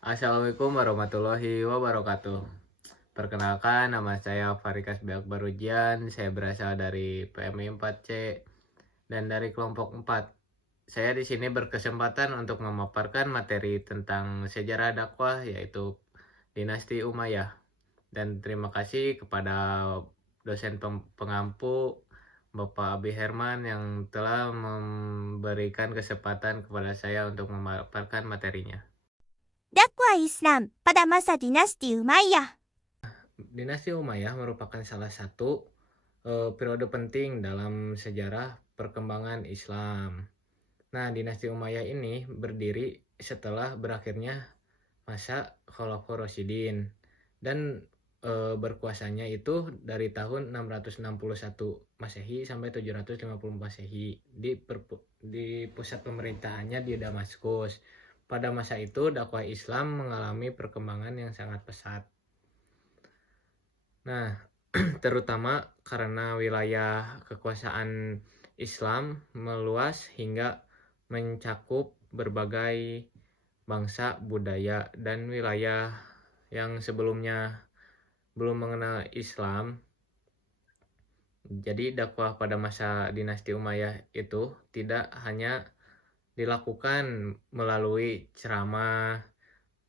Assalamualaikum warahmatullahi wabarakatuh. Perkenalkan, nama saya Farikas Beak Barujian. Saya berasal dari PMI 4C dan dari kelompok 4. Saya di sini berkesempatan untuk memaparkan materi tentang sejarah dakwah, yaitu dinasti Umayyah. Dan terima kasih kepada dosen pengampu Bapak Abi Herman yang telah memberikan kesempatan kepada saya untuk memaparkan materinya. Dakwah Islam pada masa dinasti Umayyah. Dinasti Umayyah merupakan salah satu periode penting dalam sejarah perkembangan Islam. Nah, dinasti Umayyah ini berdiri setelah berakhirnya masa Khulafaur Rasyidin dan berkuasanya itu dari tahun 661 Masehi sampai 750 Masehi di pusat pemerintahannya di Damaskus. Pada masa itu dakwah Islam mengalami perkembangan yang sangat pesat. Nah, terutama karena wilayah kekuasaan Islam meluas hingga mencakup berbagai bangsa, budaya, dan wilayah yang sebelumnya belum mengenal Islam. Jadi dakwah pada masa dinasti Umayyah itu tidak hanya dilakukan melalui ceramah,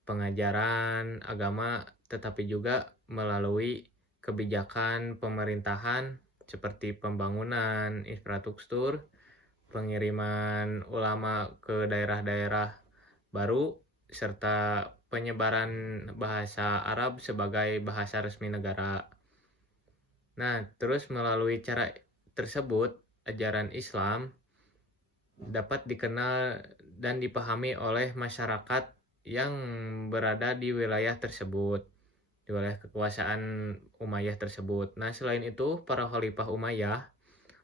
pengajaran agama, tetapi juga melalui kebijakan pemerintahan seperti pembangunan infrastruktur, pengiriman ulama ke daerah-daerah baru, serta penyebaran bahasa Arab sebagai bahasa resmi negara. Nah, terus melalui cara tersebut, ajaran Islam dapat dikenal dan dipahami oleh masyarakat yang berada di wilayah tersebut, di wilayah kekuasaan Umayyah tersebut. Nah, selain itu, para khalifah Umayyah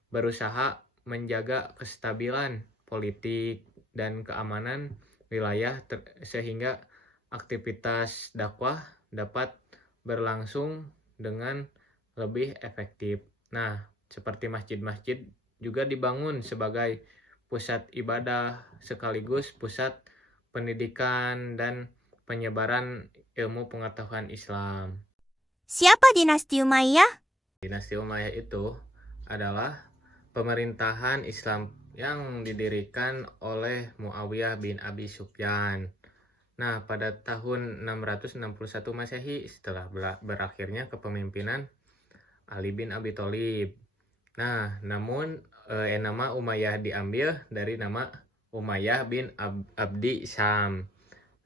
berusaha menjaga kestabilan politik dan keamanan wilayah sehingga aktivitas dakwah dapat berlangsung dengan lebih efektif. Nah, seperti masjid-masjid juga dibangun sebagai pusat ibadah sekaligus pusat pendidikan dan penyebaran ilmu pengetahuan Islam. Siapa dinasti Umayyah? Dinasti Umayyah itu adalah pemerintahan Islam yang didirikan oleh Muawiyah bin Abi Sufyan. Nah, pada tahun 661 Masehi setelah berakhirnya kepemimpinan Ali bin Abi Thalib. Nah, namun nama Umayyah diambil dari nama Umayyah bin Abdi Syam.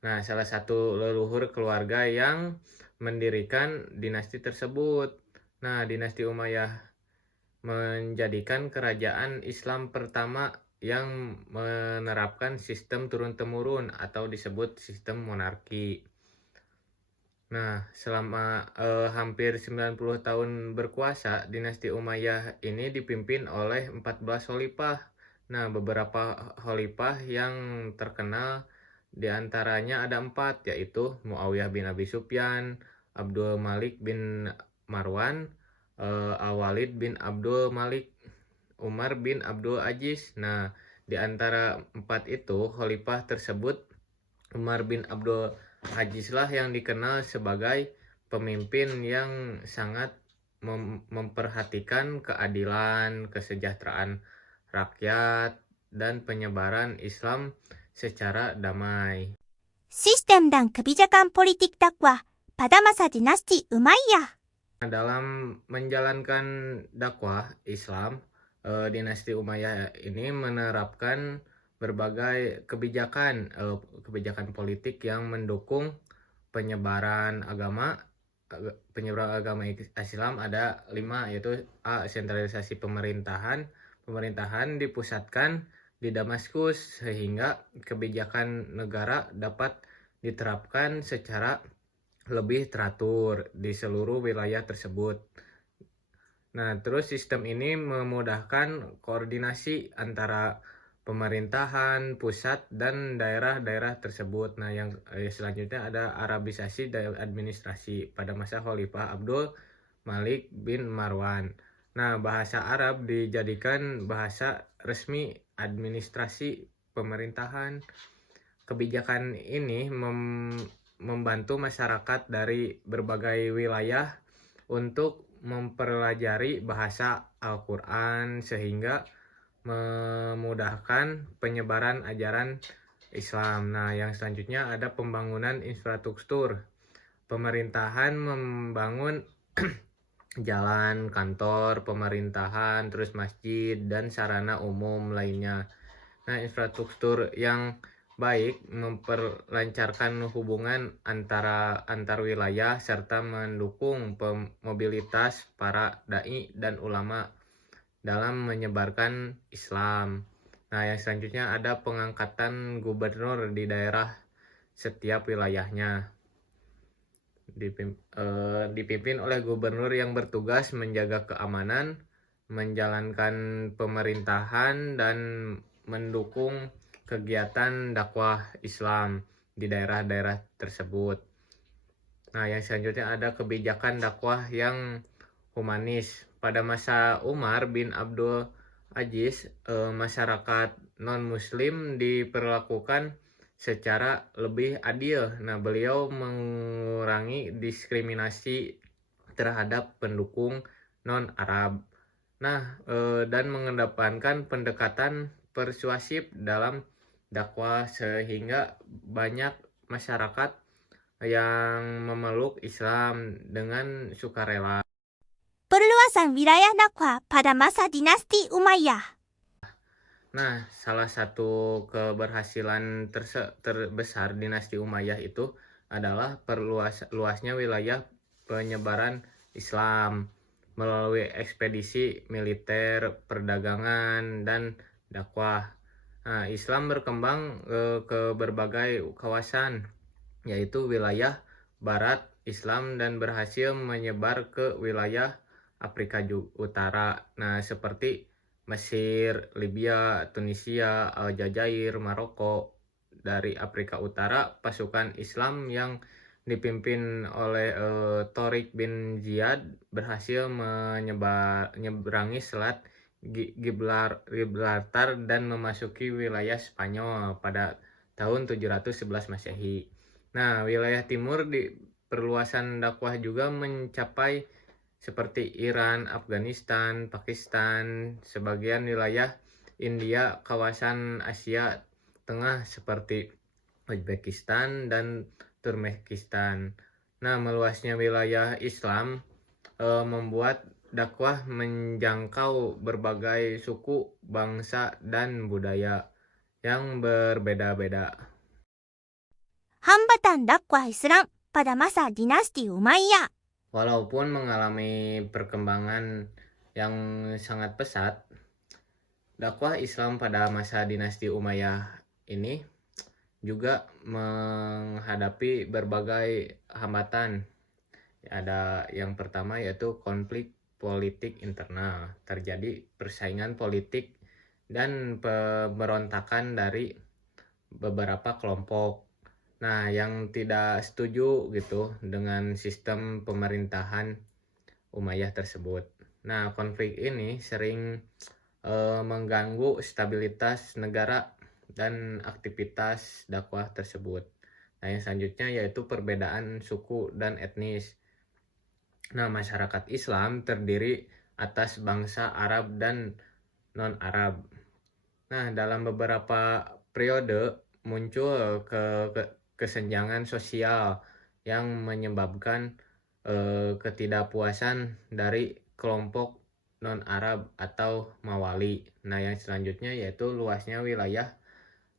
Nah, salah satu leluhur keluarga yang mendirikan dinasti tersebut. Nah, dinasti Umayyah menjadikan kerajaan Islam pertama yang menerapkan sistem turun-temurun atau disebut sistem monarki. Nah, selama hampir 90 tahun berkuasa, dinasti Umayyah ini dipimpin oleh 14 khalifah. Nah, beberapa khalifah yang terkenal diantaranya ada 4, yaitu Muawiyah bin Abi Sufyan, Abdul Malik bin Marwan, Al-Walid bin Abdul Malik, Umar bin Abdul Aziz. Nah, di antara 4 itu, khalifah tersebut Umar bin Abdul Aziz lah yang dikenal sebagai pemimpin yang sangat memperhatikan keadilan, kesejahteraan rakyat, dan penyebaran Islam secara damai. Sistem dan kebijakan politik dakwah pada masa dinasti Umayyah. Dalam menjalankan dakwah Islam, dinasti Umayyah ini menerapkan berbagai kebijakan politik yang mendukung penyebaran agama. Penyebaran agama Islam ada 5, yaitu A. Sentralisasi pemerintahan dipusatkan di Damaskus sehingga kebijakan negara dapat diterapkan secara lebih teratur di seluruh wilayah tersebut. Nah, terus sistem ini memudahkan koordinasi antara pemerintahan pusat dan daerah-daerah tersebut. Nah, yang selanjutnya ada Arabisasi dan administrasi pada masa Khalifah Abdul Malik bin Marwan. Nah, bahasa Arab dijadikan bahasa resmi administrasi pemerintahan. Kebijakan ini membantu masyarakat dari berbagai wilayah untuk mempelajari bahasa Al-Quran sehingga memudahkan penyebaran ajaran Islam. Nah, yang selanjutnya ada pembangunan infrastruktur. Pemerintahan membangun jalan, kantor, pemerintahan, terus masjid, dan sarana umum lainnya. Nah, infrastruktur yang baik memperlancarkan hubungan antar wilayah serta mendukung mobilitas para dai dan ulama dalam menyebarkan Islam. Nah, yang selanjutnya ada pengangkatan gubernur di daerah setiap wilayahnya. Dipimpin oleh gubernur yang bertugas menjaga keamanan, menjalankan pemerintahan, dan mendukung kegiatan dakwah Islam di daerah-daerah tersebut. Nah, yang selanjutnya ada kebijakan dakwah yang humanis. Pada masa Umar bin Abdul Aziz, masyarakat non-muslim diperlakukan secara lebih adil. Nah, beliau mengurangi diskriminasi terhadap pendukung non-Arab. Nah, dan mengedepankan pendekatan persuasif dalam dakwah sehingga banyak masyarakat yang memeluk Islam dengan sukarela. Perluasan wilayah dakwah pada masa dinasti Umayyah. Nah, salah satu keberhasilan terbesar dinasti Umayyah itu adalah luasnya wilayah penyebaran Islam melalui ekspedisi militer, perdagangan, dan dakwah. Nah, Islam berkembang ke berbagai kawasan, yaitu wilayah Barat Islam, dan berhasil menyebar ke wilayah Afrika Utara. Nah, seperti Mesir, Libya, Tunisia, Aljazair, Maroko. Dari Afrika Utara, pasukan Islam yang dipimpin oleh Tariq bin Ziyad berhasil menyeberangi Selat Gibraltar dan memasuki wilayah Spanyol pada tahun 711 Masehi. Nah, wilayah timur di perluasan dakwah juga mencapai seperti Iran, Afghanistan, Pakistan, sebagian wilayah India, kawasan Asia Tengah seperti Uzbekistan dan Turkmenistan. Nah, meluasnya wilayah Islam membuat dakwah menjangkau berbagai suku, bangsa, dan budaya yang berbeda-beda. Hambatan dakwah Islam pada masa dinasti Umayyah. Walaupun mengalami perkembangan yang sangat pesat, dakwah Islam pada masa dinasti Umayyah ini juga menghadapi berbagai hambatan. Ada yang pertama yaitu konflik politik internal. Terjadi persaingan politik dan pemberontakan dari beberapa kelompok. Nah, yang tidak setuju gitu dengan sistem pemerintahan Umayyah tersebut. Nah, konflik ini sering mengganggu stabilitas negara dan aktivitas dakwah tersebut. Nah, yang selanjutnya yaitu perbedaan suku dan etnis. Nah, masyarakat Islam terdiri atas bangsa Arab dan non-Arab. Nah, dalam beberapa periode muncul kesenjangan sosial yang menyebabkan ketidakpuasan dari kelompok non-Arab atau Mawali. Nah, yang selanjutnya yaitu luasnya wilayah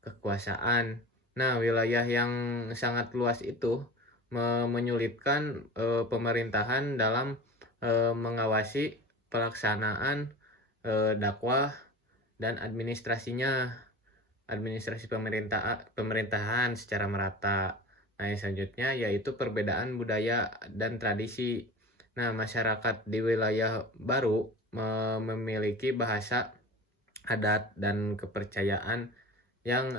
kekuasaan. Nah, wilayah yang sangat luas itu menyulitkan pemerintahan dalam mengawasi pelaksanaan dakwah dan administrasi pemerintahan secara merata. Nah, yang selanjutnya yaitu perbedaan budaya dan tradisi. Nah, masyarakat di wilayah baru memiliki bahasa, adat, dan kepercayaan yang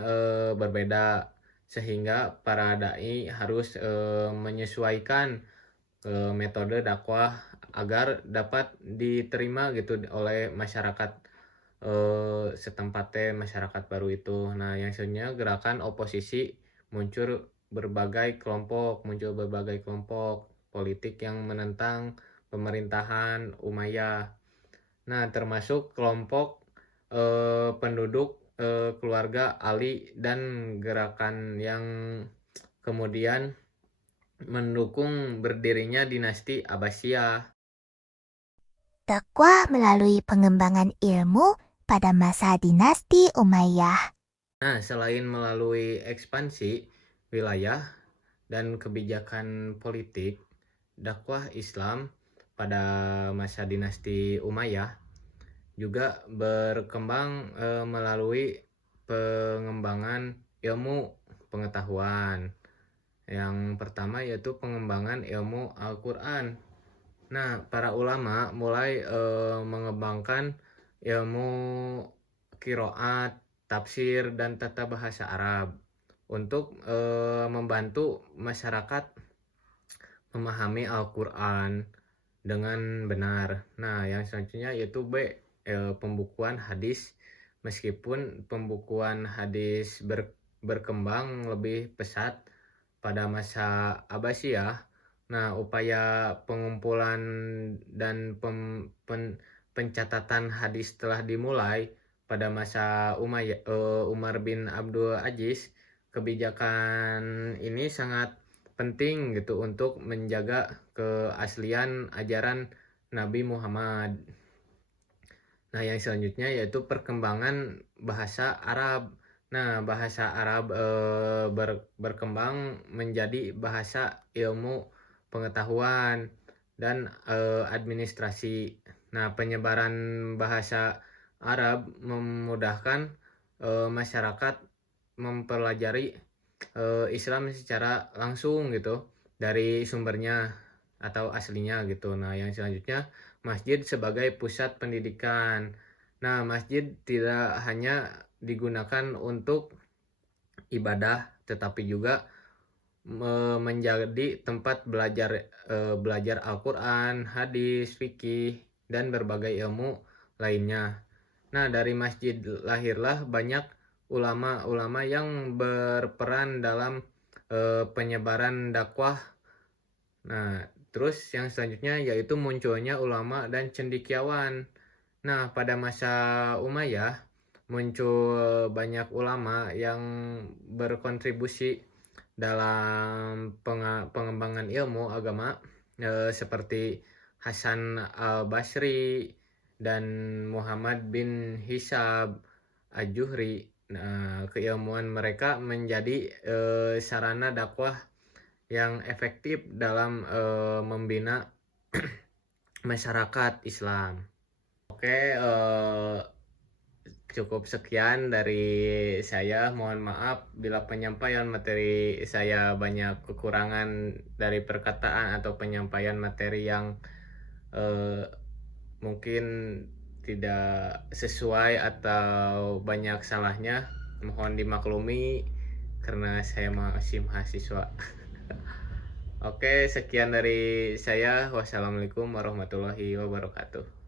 berbeda, sehingga para dai harus menyesuaikan metode dakwah agar dapat diterima gitu oleh masyarakat setempatnya, masyarakat baru itu. Nah, yang selanjutnya gerakan oposisi muncul muncul berbagai kelompok politik yang menentang pemerintahan Umayyah. Nah, termasuk kelompok penduduk keluarga Ali dan gerakan yang kemudian mendukung berdirinya dinasti Abbasiyah. Dakwah melalui pengembangan ilmu pada masa dinasti Umayyah. Nah, selain melalui ekspansi wilayah dan kebijakan politik, dakwah Islam pada masa dinasti Umayyah juga berkembang melalui pengembangan ilmu pengetahuan. Yang pertama yaitu pengembangan ilmu Al-Quran. Nah, para ulama mulai mengembangkan ilmu qiraat, tafsir, dan tata bahasa Arab untuk membantu masyarakat memahami Al-Quran dengan benar. Nah, yang selanjutnya yaitu B, pembukuan hadis. Meskipun pembukuan hadis berkembang lebih pesat pada masa Abbasiyah, nah upaya pengumpulan dan pencatatan hadis telah dimulai pada masa Umar bin Abdul Aziz. Kebijakan ini sangat penting gitu untuk menjaga keaslian ajaran Nabi Muhammad. Nah, yang selanjutnya yaitu perkembangan bahasa Arab. Nah, bahasa Arab berkembang menjadi bahasa ilmu pengetahuan dan administrasi. Nah, penyebaran bahasa Arab memudahkan masyarakat mempelajari Islam secara langsung gitu dari sumbernya atau aslinya gitu. Nah, yang selanjutnya masjid sebagai pusat pendidikan. Nah, masjid tidak hanya digunakan untuk ibadah tetapi juga menjadi tempat belajar Al-Quran, hadis, fikih, dan berbagai ilmu lainnya. Nah, dari masjid lahirlah banyak ulama-ulama yang berperan dalam penyebaran dakwah. Nah, terus yang selanjutnya yaitu munculnya ulama dan cendekiawan. Nah, pada masa Umayyah muncul banyak ulama yang berkontribusi dalam pengembangan ilmu agama seperti Hasan al-Basri dan Muhammad bin Hisab al-Juhri. Nah, keilmuan mereka menjadi sarana dakwah yang efektif dalam membina masyarakat Islam. Oke, cukup sekian dari saya. Mohon maaf bila penyampaian materi saya banyak kekurangan dari perkataan atau penyampaian materi yang mungkin tidak sesuai atau banyak salahnya. Mohon dimaklumi karena saya masih mahasiswa. Oke, sekian dari saya. Wassalamualaikum warahmatullahi wabarakatuh.